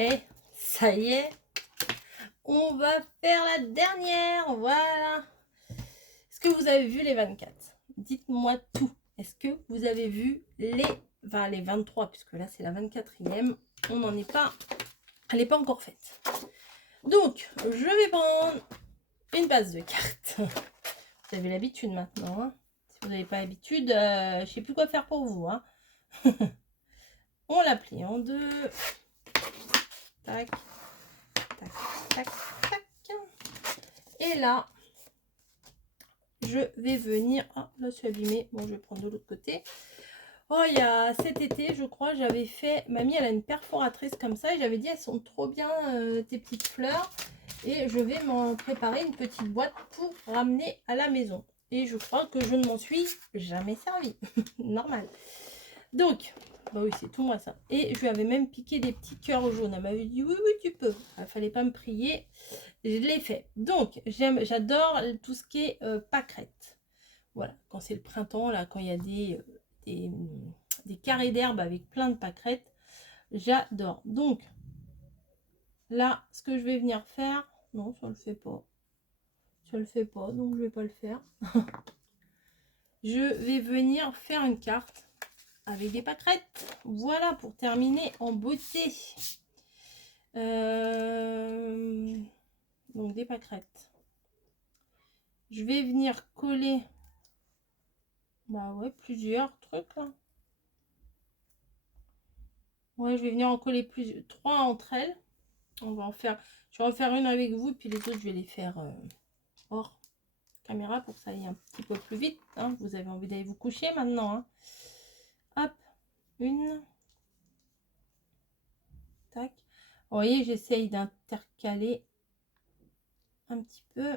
Et ça y est, on va faire la dernière. Voilà. Est-ce que vous avez vu les 24? Dites-moi tout. Est-ce que vous avez vu les 23, puisque là c'est la 24e. On n'en est pas, elle n'est pas encore faite. Donc, je vais prendre une base de cartes. Vous avez l'habitude maintenant. Hein. Si vous n'avez pas l'habitude, je ne sais plus quoi faire pour vous. Hein. On la plie en deux. Tac, tac, tac, tac. Et là, je vais venir... Ah, là, c'est abîmé. Bon, je vais prendre de l'autre côté. Oh, il y a cet été, je crois, j'avais fait... Mamie, elle a une perforatrice comme ça. Et j'avais dit, elles sont trop bien, tes petites fleurs. Et je vais m'en préparer une petite boîte pour ramener à la maison. Et je crois que je ne m'en suis jamais servi. Normal. Donc, bah oui, c'est tout moi ça. Et je lui avais même piqué des petits cœurs jaunes. Elle m'avait dit, oui, oui, tu peux. Il ne fallait pas me prier. Je l'ai fait. Donc, j'adore tout ce qui est pâquerette. Voilà, quand c'est le printemps, là, quand il y a des carrés d'herbe avec plein de pâquerettes, j'adore. Donc, là, ce que je vais venir faire, non, ça ne le fait pas. Ça ne le fait pas, donc je ne vais pas le faire. Je vais venir faire une carte avec des pâquerettes. Voilà, pour terminer en beauté. Donc, des pâquerettes. Je vais venir coller, bah ouais, plusieurs trucs là. Ouais, je vais venir en coller trois entre elles. On va en faire, je vais en faire une avec vous, puis les autres, je vais les faire hors caméra pour que ça aille un petit peu plus vite. Hein. Vous avez envie d'aller vous coucher maintenant. Hein. Hop, une. Tac. Vous voyez, j'essaye d'intercaler un petit peu.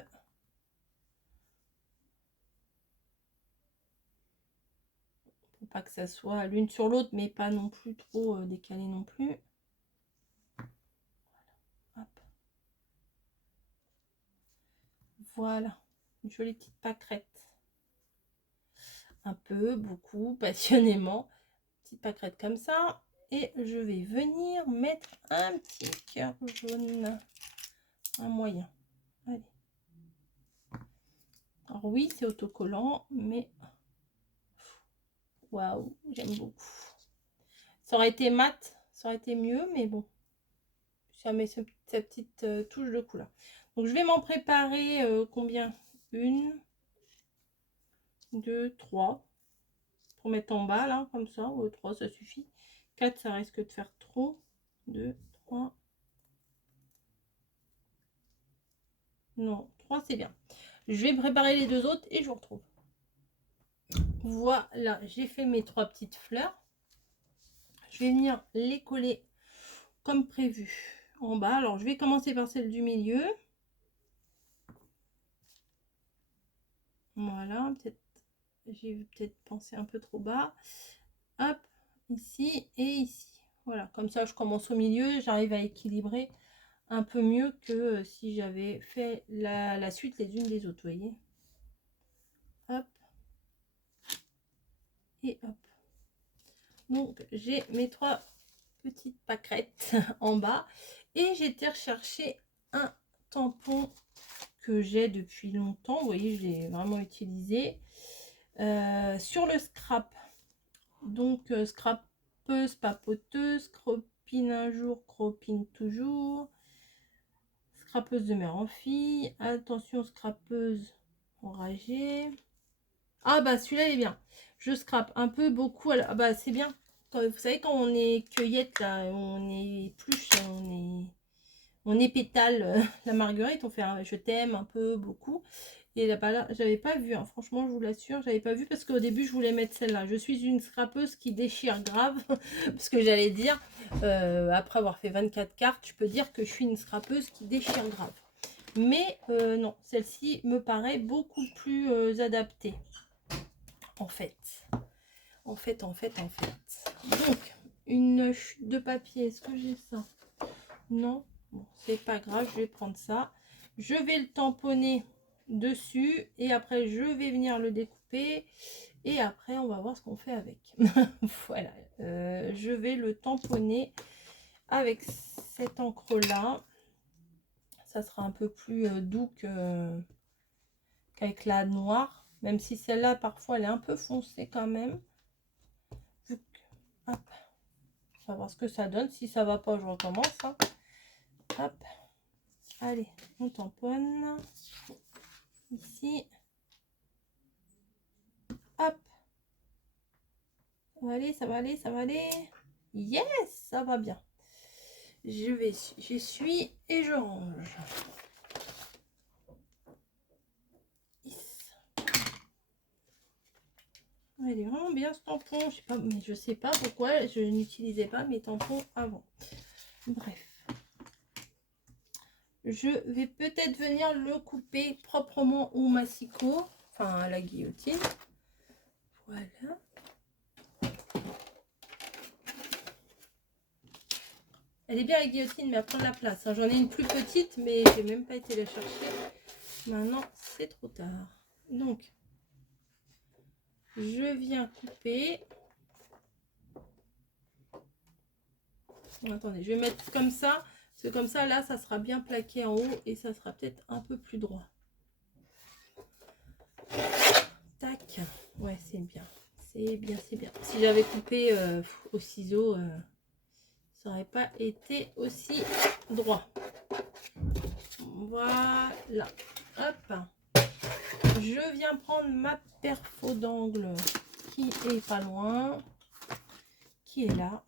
Pour pas que ça soit l'une sur l'autre, mais pas non plus trop décalé non plus. Hop. Voilà, une jolie petite pâquerette. Un peu, beaucoup, passionnément. Petite pâquerette comme ça. Et je vais venir mettre un petit cœur jaune. Un moyen. Allez. Alors oui, c'est autocollant, mais... Waouh, j'aime beaucoup. Ça aurait été mat, ça aurait été mieux, mais bon. Ça met sa petite touche de couleur. Donc je vais m'en préparer combien? Une, deux, trois. Pour mettre en bas, là, comme ça. Ou trois, ça suffit. 4, ça risque de faire trop. 2, 3. Non, 3, c'est bien. Je vais préparer les deux autres et je vous retrouve. Voilà, j'ai fait mes 3 petites fleurs. Je vais venir les coller comme prévu en bas. Alors, je vais commencer par celle du milieu. Voilà, peut-être j'ai peut-être pensé un peu trop bas. Hop, ici et ici. Voilà, comme ça, je commence au milieu. J'arrive à équilibrer un peu mieux que si j'avais fait la suite les unes des autres, vous voyez. Hop. Et hop. Donc, j'ai mes 3 petites pâquerettes en bas. Et j'ai été rechercher un tampon que j'ai depuis longtemps. Vous voyez, je l'ai vraiment utilisé. Sur le scrap. Donc, scrapeuse, papoteuse, cropine un jour, cropine toujours. Scrapeuse de mère en fille. Attention, scrapeuse enragée. Ah bah celui-là est bien. Je scrape un peu, beaucoup. Ah bah c'est bien. Vous savez quand on est cueillette, là, on est pluche, on est pétale, la marguerite, on fait un je t'aime un peu, beaucoup. Et là, bah là, j'avais pas vu, hein, franchement, je vous l'assure, j'avais pas vu parce qu'au début, je voulais mettre celle-là. Je suis une scrapeuse qui déchire grave, parce que j'allais dire, après avoir fait 24 cartes, je peux dire que je suis une scrapeuse qui déchire grave. Mais non, celle-ci me paraît beaucoup plus adaptée, en fait. En fait. Donc, une chute de papier, est-ce que j'ai ça? Non, bon, c'est pas grave, je vais prendre ça. Je vais le tamponner dessus et après je vais venir le découper et après on va voir ce qu'on fait avec. Voilà, je vais le tamponner avec cette encre là. Ça sera un peu plus doux qu'avec la noire, même si celle-là parfois elle est un peu foncée quand même. Hop. On va voir ce que ça donne. Si ça va pas, je recommence. Hein. Hop. Allez, on tamponne. Ici. Hop. Ça va aller, ça va aller, ça va aller. Yes, ça va bien. J'essuie et je range. Elle est vraiment bien ce tampon. Je sais pas, mais je sais pas pourquoi je n'utilisais pas mes tampons avant. Bref. Je vais peut-être venir le couper proprement au massicot. Enfin, à la guillotine. Voilà. Elle est bien la guillotine, mais elle prend de la place. Hein. J'en ai une plus petite, mais j'ai même pas été la chercher. Maintenant, c'est trop tard. Donc, je viens couper. Attendez, je vais mettre comme ça. Parce que comme ça, là, ça sera bien plaqué en haut et ça sera peut-être un peu plus droit. Tac. Ouais, c'est bien. C'est bien, c'est bien. Si j'avais coupé au ciseau, ça n'aurait pas été aussi droit. Voilà. Hop. Je viens prendre ma perfo d'angle qui est pas loin. Qui est là.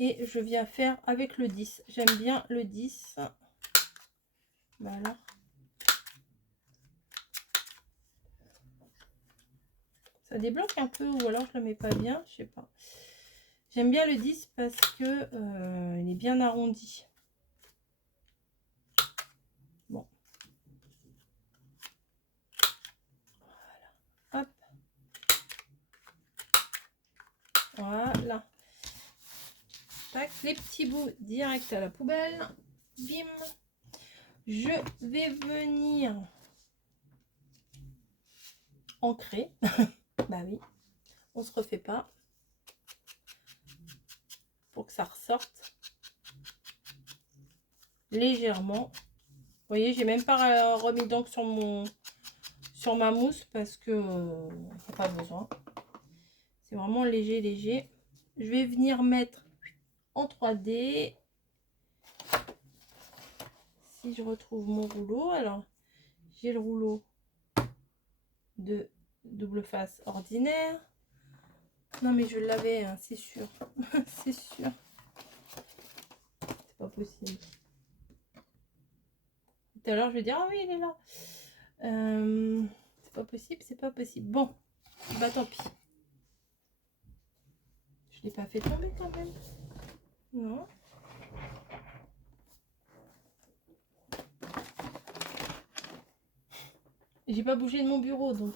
Et je viens faire avec le 10. J'aime bien le 10. Voilà. Ça débloque un peu ou alors je le mets pas bien, je sais pas. J'aime bien le 10 parce que il est bien arrondi. Bon. Voilà. Hop. Voilà. Tac, les petits bouts direct à la poubelle. Bim. Je vais venir ancrer. Bah oui, on se refait pas. Pour que ça ressorte légèrement. Vous voyez, j'ai même pas remis d'encre sur ma mousse parce que n'y a pas besoin. C'est vraiment léger, léger. Je vais venir mettre en 3D. Si je retrouve mon rouleau, alors j'ai le rouleau de double face ordinaire. Non mais je l'avais, hein, c'est sûr. C'est sûr. C'est pas possible. Tout à l'heure je vais dire, ah oui, il est là. C'est pas possible, c'est pas possible. Bon, bah tant pis. Je l'ai pas fait tomber quand même. Non. J'ai pas bougé de mon bureau, donc...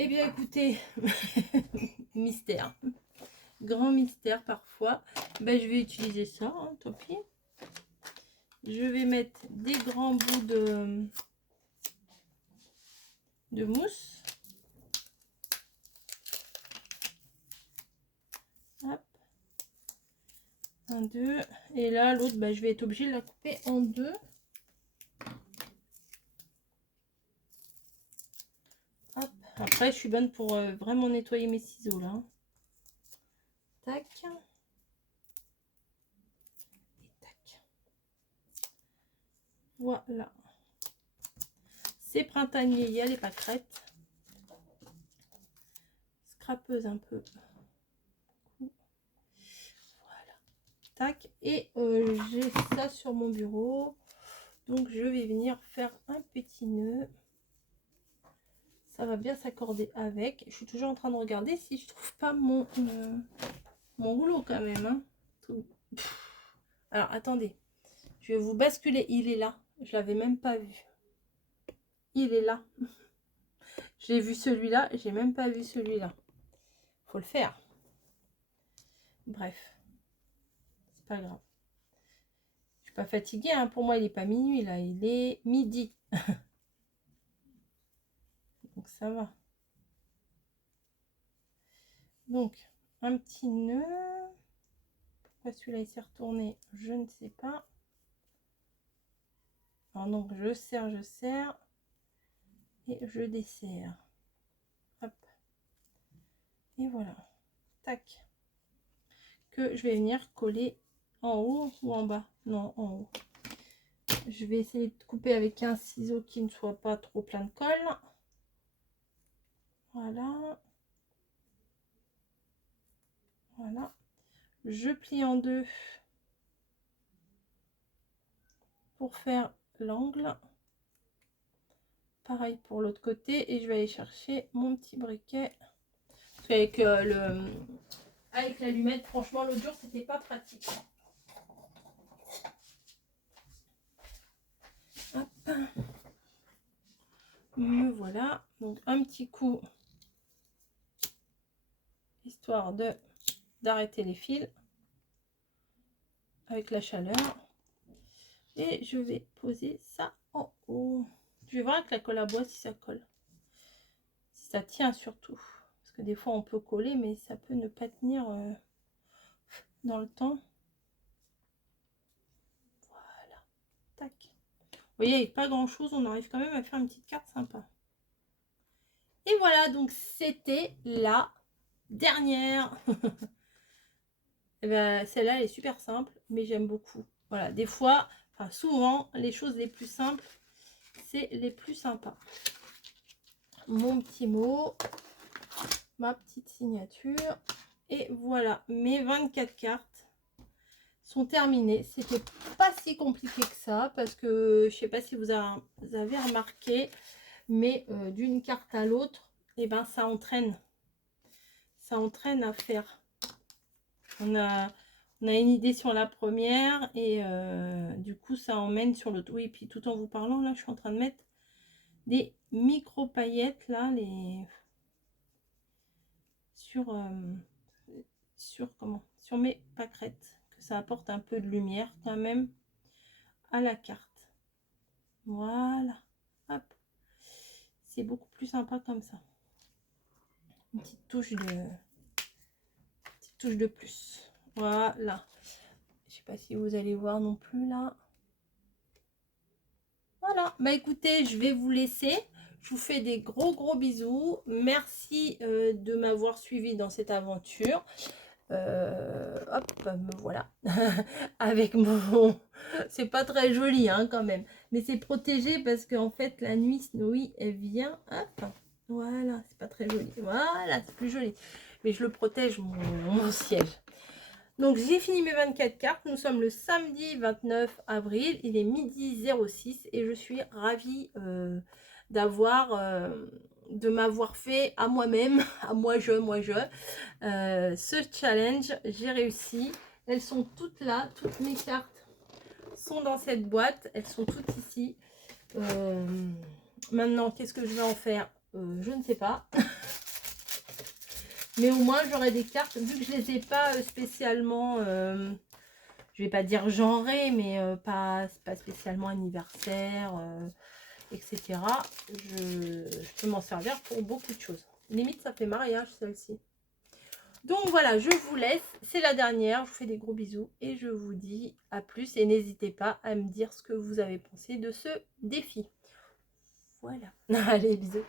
Eh bien, écoutez, mystère. Grand mystère parfois. Ben, je vais utiliser ça, hein, tant pis. Je vais mettre des grands bouts de mousse. Hop. 1, 2. Et là, l'autre, ben, je vais être obligée de la couper en 2. Hop. Après, je suis bonne pour vraiment nettoyer mes ciseaux, là. Tac. Et tac. Voilà. C'est printanier, il y a les pâquerettes. Scrapeuse un peu. Voilà. Tac. Et j'ai ça sur mon bureau. Donc je vais venir faire un petit nœud. Ça va bien s'accorder avec. Je suis toujours en train de regarder si je trouve pas mon rouleau quand même. Hein. Alors attendez. Je vais vous basculer. Il est là. Je l'avais même pas vu. Il est là. J'ai vu celui-là. J'ai même pas vu celui-là. Faut le faire. Bref. C'est pas grave. Je suis pas fatiguée. Hein. Pour moi, il n'est pas minuit là. Il est midi. Donc ça va. Donc, un petit nœud. Pourquoi celui-là il s'est retourné? Je ne sais pas. Alors donc, je serre et je desserre. Hop. Et voilà. Tac. Que je vais venir coller en haut ou en bas? Non, en haut. Je vais essayer de couper avec un ciseau qui ne soit pas trop plein de colle. Voilà. Voilà. Je plie en deux pour faire l'angle. Pareil pour l'autre côté. Et je vais aller chercher mon petit briquet. Parce qu'avec avec l'allumette, franchement, l'autre jour, c'était pas pratique. Hop. Me voilà. Donc, un petit coup, histoire d'arrêter les fils avec la chaleur. Et je vais poser ça en haut. Je vais voir avec la colle à bois si ça colle. Si ça tient surtout. Parce que des fois, on peut coller, mais ça peut ne pas tenir dans le temps. Voilà. Tac. Vous voyez, avec pas grand chose, on arrive quand même à faire une petite carte sympa. Et voilà, donc c'était la dernière. Et ben, celle-là, elle est super simple, mais j'aime beaucoup. Voilà, des fois, enfin souvent, les choses les plus simples, c'est les plus sympas. Mon petit mot, ma petite signature. Et voilà, mes 24 cartes sont terminées. C'était pas si compliqué que ça, parce que je sais pas si vous avez remarqué, mais d'une carte à l'autre, et ben ça entraîne. Ça entraîne à faire. On a une idée sur la première et du coup ça emmène sur l'autre. Oui, et puis tout en vous parlant, là je suis en train de mettre des micro paillettes là, sur mes pâquerettes, que ça apporte un peu de lumière quand même à la carte. Voilà, hop, c'est beaucoup plus sympa comme ça. Une petite touche de plus. Voilà, je sais pas si vous allez voir non plus là. Voilà, bah écoutez, je vais vous laisser. Je vous fais des gros bisous. Merci de m'avoir suivi dans cette aventure. Hop, me voilà. Avec mon... C'est pas très joli hein, quand même. Mais c'est protégé parce qu'en fait, la nuit, Snowy, elle vient. Hop, voilà, c'est pas très joli. Voilà, c'est plus joli. Mais je le protège, mon siège. Donc j'ai fini mes 24 cartes, nous sommes le samedi 29 avril, il est midi 06 et je suis ravie de m'avoir fait à moi-même, à ce challenge. J'ai réussi, elles sont toutes là, toutes mes cartes sont dans cette boîte, elles sont toutes ici. Maintenant, qu'est-ce que je vais en faire? Je ne sais pas. Mais au moins, j'aurai des cartes, vu que je les ai pas spécialement, je vais pas dire genrées, mais pas spécialement anniversaire, etc. Je peux m'en servir pour beaucoup de choses. Limite, ça fait mariage, celle-ci. Donc voilà, je vous laisse. C'est la dernière. Je vous fais des gros bisous et je vous dis à plus. Et n'hésitez pas à me dire ce que vous avez pensé de ce défi. Voilà. Allez, bisous.